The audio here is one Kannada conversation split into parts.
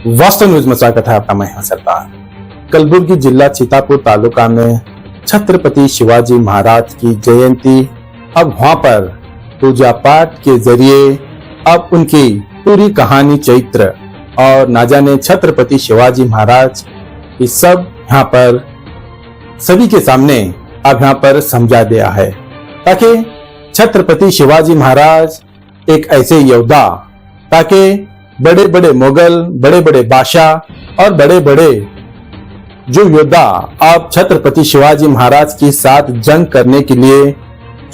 वास्तव न्यूज में स्वागत है आपका। मैं हूं सरदार। कलबुर्गी जिला चितापुर तालुका में छत्रपति शिवाजी महाराज की जयंती अब वहां पर पूजा पाठ के जरिए अब उनकी पूरी कहानी चरित्र और ना जाने छत्रपति शिवाजी महाराज ये सब यहाँ पर सभी के सामने अब यहाँ पर समझा दिया है, ताकि छत्रपति शिवाजी महाराज एक ऐसे योद्धा, ताकि बड़े बड़े मुगल, बड़े बड़े बादशाह और बड़े बड़े जो योद्धा आप छत्रपति शिवाजी महाराज के साथ जंग करने के लिए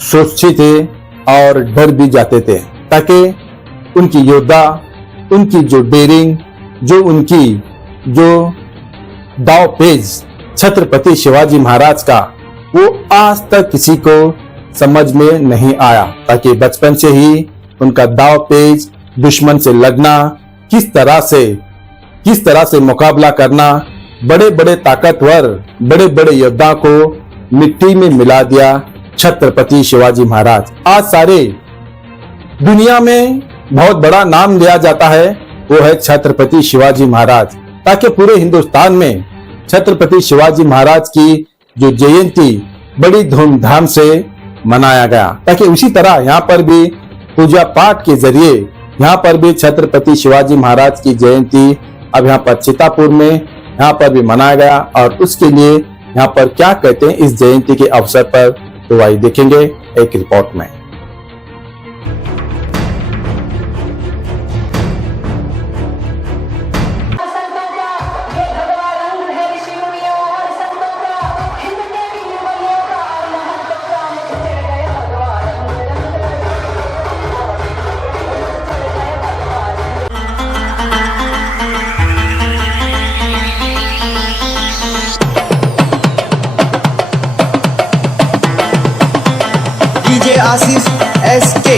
सोचते थे और डर भी जाते थे, ताकि उनकी योद्धा, उनकी जो डेयरिंग, जो उनकी जो दाव पेज छत्रपति शिवाजी महाराज का, वो आज तक किसी को समझ में नहीं आया। ताकि बचपन से ही उनका दाव पेज दुश्मन से लड़ना, किस तरह से मुकाबला करना, बड़े बड़े ताकतवर, बड़े बड़े योद्धा को मिट्टी में मिला दिया छत्रपति शिवाजी महाराज। आज सारे दुनिया में बहुत बड़ा नाम लिया जाता है, वो है छत्रपति शिवाजी महाराज। ताकि पूरे हिंदुस्तान में छत्रपति शिवाजी महाराज की जो जयंती बड़ी धूमधाम से मनाया गया, ताकि उसी तरह यहाँ पर भी पूजा पाठ के जरिए यहाँ पर भी छत्रपति शिवाजी महाराज की जयंती अब यहाँ पर चितापुर में यहाँ पर भी मनाया गया। और उसके लिए यहाँ पर क्या कहते हैं इस जयंती के अवसर पर, तो आइए देखेंगे एक रिपोर्ट में। आशीष SK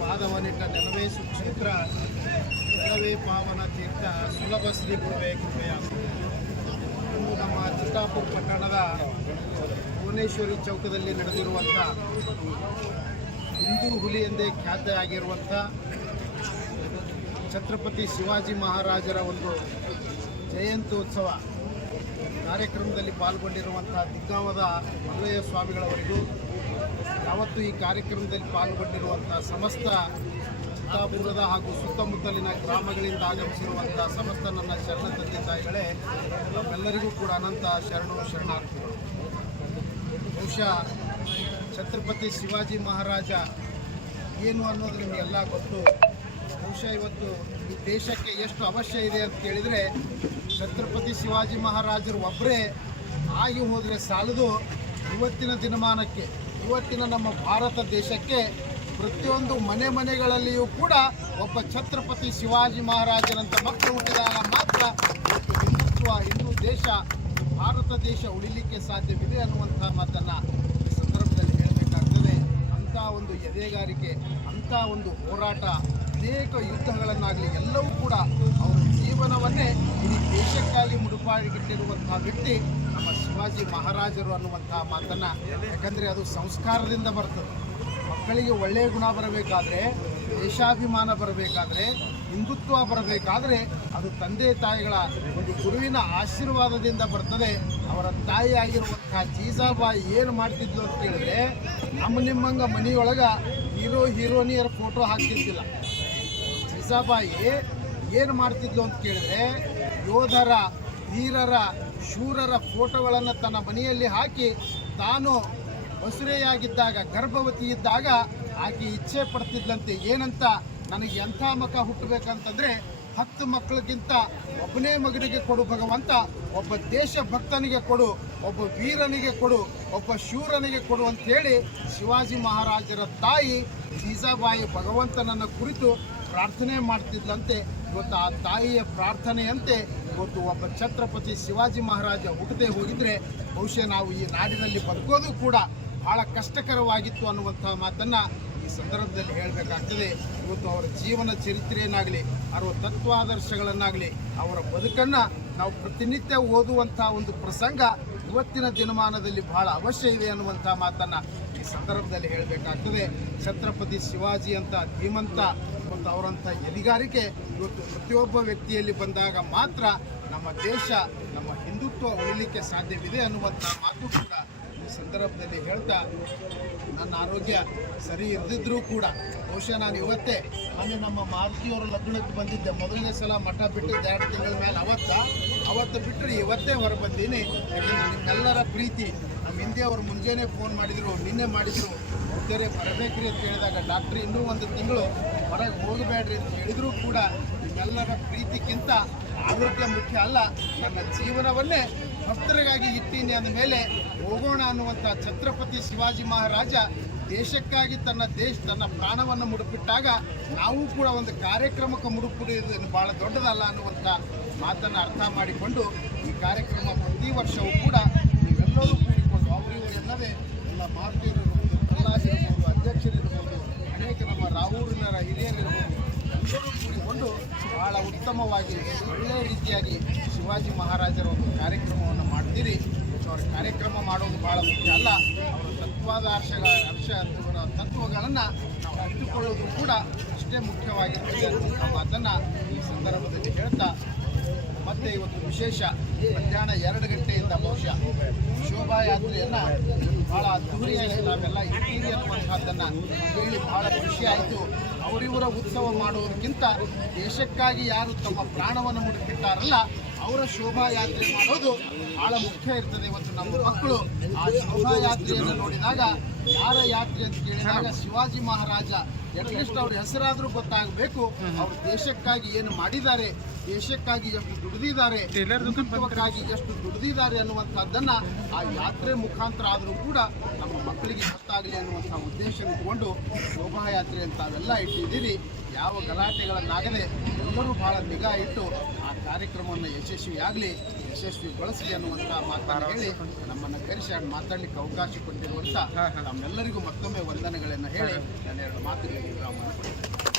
ಪಾದವನಿಟ್ಟ ನೆಲವೇ ಸುಕ್ಷೇತ್ರ ನೆಲವೇ ಪಾವನ ತೀರ್ಥ ಸುಲಭ ಶ್ರೀ ಗುರುವೇ ಕೃಪೆಯ. ಇಂದು ನಮ್ಮ ಚಿತ್ತಾಪುರ ಪಟ್ಟಣದ ಭುವನೇಶ್ವರಿ ಚೌಕದಲ್ಲಿ ನಡೆದಿರುವಂಥ ಹಿಂದೂ ಹುಲಿ ಎಂದೇ ಖ್ಯಾತಿಯಾಗಿರುವಂಥ ಛತ್ರಪತಿ ಶಿವಾಜಿ ಮಹಾರಾಜರ ಒಂದು ಜಯಂತ್ಯೋತ್ಸವ ಕಾರ್ಯಕ್ರಮದಲ್ಲಿ ಪಾಲ್ಗೊಂಡಿರುವಂಥ ದಿಗ್ಗಾಮದ ಮಲ್ಲಯ್ಯ ಸ್ವಾಮಿಗಳವರಿಗೂ, ಯಾವತ್ತು ಈ ಕಾರ್ಯಕ್ರಮದಲ್ಲಿ ಪಾಲ್ಗೊಂಡಿರುವಂಥ ಸಮಸ್ತ ಚಿತ್ತಾಪುರದ ಹಾಗೂ ಸುತ್ತಮುತ್ತಲಿನ ಗ್ರಾಮಗಳಿಂದ ಆಗಮಿಸಿರುವಂಥ ಸಮಸ್ತ ನನ್ನ ಶರಣ ತಂದೆ ತಾಯಿಗಳೇ, ನಮ್ಮೆಲ್ಲರಿಗೂ ಕೂಡ ಅನಂತ ಶರಣಾರ್ಥಿಗಳು. ಬಹುಶಃ ಛತ್ರಪತಿ ಶಿವಾಜಿ ಮಹಾರಾಜ ಏನು ಅನ್ನೋದು ನಿಮಗೆಲ್ಲ ಗೊತ್ತು. ಬಹುಶಃ ಇವತ್ತು ಈ ದೇಶಕ್ಕೆ ಎಷ್ಟು ಅವಶ್ಯ ಇದೆ ಅಂತ ಕೇಳಿದರೆ, ಛತ್ರಪತಿ ಶಿವಾಜಿ ಮಹಾರಾಜರು ಒಬ್ಬರೇ ಆಗಿ ಹೋದರೆ ಸಾಲದು. ಇವತ್ತಿನ ದಿನಮಾನಕ್ಕೆ, ಇವತ್ತಿನ ನಮ್ಮ ಭಾರತ ದೇಶಕ್ಕೆ ಪ್ರತಿಯೊಂದು ಮನೆಗಳಲ್ಲಿಯೂ ಕೂಡ ಒಬ್ಬ ಛತ್ರಪತಿ ಶಿವಾಜಿ ಮಹಾರಾಜರಂಥ ಮಕ್ಕಳು ಹುಟ್ಟಿದಾಗ ಮಾತ್ರ ಇವತ್ತು ಹಿಂದುತ್ವ, ಹಿಂದೂ ದೇಶ, ಭಾರತ ದೇಶ ಉಳಿಲಿಕ್ಕೆ ಸಾಧ್ಯವಿದೆ ಅನ್ನುವಂಥ ಮಾತನ್ನು ಈ ಸಂದರ್ಭದಲ್ಲಿ ಹೇಳಬೇಕಾಗ್ತದೆ. ಅಂಥ ಒಂದು ಎದೆಗಾರಿಕೆ, ಅಂಥ ಒಂದು ಹೋರಾಟ, ಅನೇಕ ಯುದ್ಧಗಳನ್ನಾಗಲಿ ಎಲ್ಲವೂ ಕೂಡ ಅವರ ಜೀವನವನ್ನೇ ಇಡೀ ದೇಶಕ್ಕಾಗಿ ಮುಡುಪಾಗಿಟ್ಟಿರುವಂಥ ವ್ಯಕ್ತಿ ನಮ್ಮ ಶಿವಾಜಿ ಮಹಾರಾಜರು ಅನ್ನುವಂಥ ಮಾತನ್ನು. ಯಾಕಂದರೆ ಅದು ಸಂಸ್ಕಾರದಿಂದ ಬರ್ತದೆ. ಮಕ್ಕಳಿಗೆ ಒಳ್ಳೆಯ ಗುಣ ಬರಬೇಕಾದ್ರೆ, ದೇಶಾಭಿಮಾನ ಬರಬೇಕಾದ್ರೆ, ಹಿಂದುತ್ವ ಬರಬೇಕಾದ್ರೆ ಅದು ತಂದೆ ತಾಯಿಗಳ ಒಂದು ಗುರುವಿನ ಆಶೀರ್ವಾದದಿಂದ ಬರ್ತದೆ. ಅವರ ತಾಯಿಯಾಗಿರುವಂಥ ಜೀಜಾಬಾಯಿ ಏನು ಮಾಡ್ತಿದ್ಲು ಅಂತ ಕೇಳಿದ್ರೆ, ನಿಮ್ಮಂಗ ಮನೆಯೊಳಗೆ ಹೀರೋಯಿನಿಯರ ಫೋಟೋ ಹಾಕ್ತಿದ್ದಿಲ್ಲ. ಜೀಜಾಬಾಯಿ ಏನು ಮಾಡ್ತಿದ್ಲು ಅಂತ ಕೇಳಿದ್ರೆ, ಯೋಧರ, ವೀರರ, ಶೂರರ ಫೋಟೋಗಳನ್ನು ತನ್ನ ಮನೆಯಲ್ಲಿ ಹಾಕಿ ತಾನು ಬಸುರೆಯಾಗಿದ್ದಾಗ, ಗರ್ಭವತಿ ಇದ್ದಾಗ ಆಕೆ ಇಚ್ಛೆ ಪಡ್ತಿದ್ಲಂತೆ. ಏನಂತ, ನನಗೆ ಎಂಥ ಮಕ ಹುಟ್ಟಬೇಕಂತಂದರೆ 10 ಮಕ್ಕಳಿಗಿಂತ ಒಬ್ಬನೇ ಮಗನಿಗೆ ಕೊಡು ಭಗವಂತ, ಒಬ್ಬ ದೇಶ ಭಕ್ತನಿಗೆ ಕೊಡು, ಒಬ್ಬ ವೀರನಿಗೆ ಕೊಡು, ಒಬ್ಬ ಶೂರನಿಗೆ ಕೊಡು ಅಂತೇಳಿ ಶಿವಾಜಿ ಮಹಾರಾಜರ ತಾಯಿ ಜೀಜಾಬಾಯಿ ಭಗವಂತನನ್ನು ಕುರಿತು ಪ್ರಾರ್ಥನೆ ಮಾಡ್ತಿದ್ದಂತೆ. ಇವತ್ತು ಆ ತಾಯಿಯ ಪ್ರಾರ್ಥನೆಯಂತೆ ಇವತ್ತು ಒಬ್ಬ ಛತ್ರಪತಿ ಶಿವಾಜಿ ಮಹಾರಾಜ ಹುಟ್ಟದೆ ಹೋಗಿದ್ರೆ ಬಹುಶಃ ನಾವು ಈ ನಾಡಿನಲ್ಲಿ ಬದುಕೋದು ಕೂಡ ಬಹಳ ಕಷ್ಟಕರವಾಗಿತ್ತು ಅನ್ನುವಂಥ ಮಾತನ್ನು ಈ ಸಂದರ್ಭದಲ್ಲಿ ಹೇಳಬೇಕಾಗ್ತದೆ. ಇವತ್ತು ಅವರ ಜೀವನ ಚರಿತ್ರೆಯನ್ನಾಗಲಿ, ಅವರ ತತ್ವಾದರ್ಶಗಳನ್ನಾಗಲಿ, ಅವರ ಬದುಕನ್ನು ನಾವು ಪ್ರತಿನಿತ್ಯ ಓದುವಂಥ ಒಂದು ಪ್ರಸಂಗ ಇವತ್ತಿನ ದಿನಮಾನದಲ್ಲಿ ಬಹಳ ಅವಶ್ಯ ಇದೆ ಅನ್ನುವಂಥ ಮಾತನ್ನು ಈ ಸಂದರ್ಭದಲ್ಲಿ ಹೇಳಬೇಕಾಗ್ತದೆ. ಛತ್ರಪತಿ ಶಿವಾಜಿ ಅಂತ ಧೀಮಂತ ಮತ್ತು ಅವರಂಥ ಎದಿಗಾರಿಕೆ ಇವತ್ತು ಪ್ರತಿಯೊಬ್ಬ ವ್ಯಕ್ತಿಯಲ್ಲಿ ಬಂದಾಗ ಮಾತ್ರ ನಮ್ಮ ದೇಶ, ನಮ್ಮ ಹಿಂದುತ್ವ ಉಳಿಲಿಕ್ಕೆ ಸಾಧ್ಯವಿದೆ ಅನ್ನುವಂಥ ಮಾತು ಕೂಡ ಈ ಸಂದರ್ಭದಲ್ಲಿ ಹೇಳ್ತಾ, ನನ್ನ ಆರೋಗ್ಯ ಸರಿ ಇರದಿದ್ದರೂ ಕೂಡ ಬಹುಶಃ ನಾನು ಇವತ್ತೇ ಮೊನ್ನೆ ನಮ್ಮ ಮಾರುತಿಯವರ ಲಗ್ನಕ್ಕೆ ಬಂದಿದ್ದೆ. ಮೊದಲನೇ ಸಲ ಮಠ ಬಿಟ್ಟಿದ್ದೆ 2 ತಿಂಗಳ ಮೇಲೆ. ಅವತ್ತು ಬಿಟ್ಟರೆ ಇವತ್ತೇ ಹೊರಬಂದೀನಿ. ಯಾಕೆಂದರೆ ನಿಮ್ಮೆಲ್ಲರ ಪ್ರೀತಿ, ನಮ್ಮ ಹಿಂದೆ ಅವರು ಮುಂಜಾನೆ ಫೋನ್ ಮಾಡಿದರು, ನಿನ್ನೆ ಮಾಡಿದರು, ಬೇರೆ ಬರಬೇಕ್ರಿ ಅಂತ ಹೇಳಿದಾಗ ಡಾಕ್ಟ್ರ್ ಇನ್ನೂ 1 ತಿಂಗಳು ಹೊರಗೆ ಹೋಗಬೇಡ್ರಿ ಅಂತ ಹೇಳಿದರೂ ಕೂಡ ನಿಮ್ಮೆಲ್ಲರ ಪ್ರೀತಿಗಿಂತ ಆರೋಗ್ಯ ಮುಖ್ಯ ಅಲ್ಲ, ನನ್ನ ಜೀವನವನ್ನೇ ಭಕ್ತರಿಗಾಗಿ ಇಟ್ಟೀನಿ ಅಂದ ಮೇಲೆ ಹೋಗೋಣ ಅನ್ನುವಂಥ ಛತ್ರಪತಿ ಶಿವಾಜಿ ಮಹಾರಾಜ ದೇಶಕ್ಕಾಗಿ ತನ್ನ ಪ್ರಾಣವನ್ನು ಮುಡುಪಿಟ್ಟಾಗ ನಾವು ಕೂಡ ಒಂದು ಕಾರ್ಯಕ್ರಮಕ್ಕೆ ಮುಡುಪಿಡುವುದೇನು ಭಾಳ ದೊಡ್ಡದಲ್ಲ ಅನ್ನುವಂಥ ಮಾತನ್ನು ಅರ್ಥ ಮಾಡಿಕೊಂಡು ಈ ಕಾರ್ಯಕ್ರಮ ಪ್ರತಿ ವರ್ಷವೂ ಕೂಡ ನೀವೆಲ್ಲರೂ ಕೂಡಿಕೊಂಡು ಅವರಿವರು ಎಲ್ಲವೇ ಎಲ್ಲ ಮಾರುತಿಯರಿರ್ಬೋದು, ಪ್ರಹ್ಲಾದಿರ್ಬೋದು, ಅಧ್ಯಕ್ಷರಿರ್ಬೋದು, ಅನೇಕ ನಮ್ಮ ರಾವೂರಿನ ಹಿರಿಯರಿರ್ಬೋದು, ಎಲ್ಲರೂ ಕೂಡಿಕೊಂಡು ಬಹಳ ಉತ್ತಮವಾಗಿ ಒಳ್ಳೆಯ ರೀತಿಯಾಗಿ ಶಿವಾಜಿ ಮಹಾರಾಜರ ಒಂದು ಕಾರ್ಯಕ್ರಮವನ್ನು ಮಾಡ್ತೀರಿ. ಅವರ ಕಾರ್ಯಕ್ರಮ ಮಾಡೋದು ಭಾಳ ಮುಖ್ಯ ಅಲ್ಲ, ಅವರ ತತ್ವಗಳನ್ನು ನಾವು ಅರಿತುಕೊಳ್ಳೋದು ಕೂಡ ಅಷ್ಟೇ ಮುಖ್ಯವಾಗಿರ್ತದೆ ಅನ್ನುವಂಥ ಮಾತನ್ನು ಈ ಸಂದರ್ಭದಲ್ಲಿ ಹೇಳ್ತಾ, ಮತ್ತು ಇವತ್ತು ವಿಶೇಷ ಮಧ್ಯಾಹ್ನ 2 ಗಂಟೆಯಿಂದ ಬಹುಶಃ ಶೋಭಾಯಾತ್ರೆಯನ್ನು ಭಾಳ ಅದ್ಧೂರಿಯಾಗಿ ನಾವೆಲ್ಲ ಇದ್ದೀರಿ ಅನ್ನುವಂಥದ್ದನ್ನು ಕೇಳಿ ಭಾಳ ಖುಷಿಯಾಯಿತು. ಅವರಿವರ ಉತ್ಸವ ಮಾಡೋದಕ್ಕಿಂತ ದೇಶಕ್ಕಾಗಿ ಯಾರು ತಮ್ಮ ಪ್ರಾಣವನ್ನು ಮುಡುಪಿಟ್ಟಾರಲ್ಲ ಅವರ ಶೋಭಾಯಾತ್ರೆ ಮಾಡೋದು ಭಾಳ ಮುಖ್ಯ ಇರ್ತದೆ. ಇವತ್ತು ನಮ್ಮ ಮಕ್ಕಳು ಆ ಶೋಭಾಯಾತ್ರೆಯನ್ನು ನೋಡಿದಾಗ ಯಾರ ಯಾತ್ರೆ ಅಂತ ಕೇಳಿದಾಗ ಶಿವಾಜಿ ಮಹಾರಾಜ ಅಟ್ಲೀಸ್ಟ್ ಅವ್ರ ಹೆಸರಾದರೂ ಗೊತ್ತಾಗಬೇಕು. ಅವರು ದೇಶಕ್ಕಾಗಿ ಏನು ಮಾಡಿದ್ದಾರೆ, ದೇಶಕ್ಕಾಗಿ ಎಷ್ಟು ದುಡಿದಿದ್ದಾರೆ, ಹಿಂದುತ್ವಕ್ಕಾಗಿ ಎಷ್ಟು ದುಡಿದಿದ್ದಾರೆ ಅನ್ನುವಂಥದ್ದನ್ನು ಆ ಯಾತ್ರೆ ಮುಖಾಂತರ ಆದರೂ ಕೂಡ ನಮ್ಮ ಮಕ್ಕಳಿಗೆ ಗೊತ್ತಾಗಲಿ ಅನ್ನುವಂಥ ಉದ್ದೇಶ ಇಟ್ಕೊಂಡು ಶೋಭಾಯಾತ್ರೆ ಅಂತ ಅವೆಲ್ಲ ಇಟ್ಟಿದ್ದೀರಿ. ಯಾವ ಗಲಾಟೆಗಳನ್ನಾಗದೆ ಎಲ್ಲರೂ ಭಾಳ ನಿಗಾ ಇಟ್ಟು ಆ ಕಾರ್ಯಕ್ರಮವನ್ನು ಯಶಸ್ವಿಗೊಳಿಸಲಿ ಅನ್ನುವಂಥ ಮಾತನ್ನು ಹೇಳಿ ನಮ್ಮನ್ನು ಕರೆಸಿ ಮಾತಾಡಲಿಕ್ಕೆ ಅವಕಾಶ ಕೊಟ್ಟಿರುವಂಥ ನಮ್ಮೆಲ್ಲರಿಗೂ ಮತ್ತೊಮ್ಮೆ ವಂದನೆಗಳನ್ನು ಹೇಳಿ ನಾನು 2 ಮಾತುಗಳಿಗೆ ವಿರಾಮ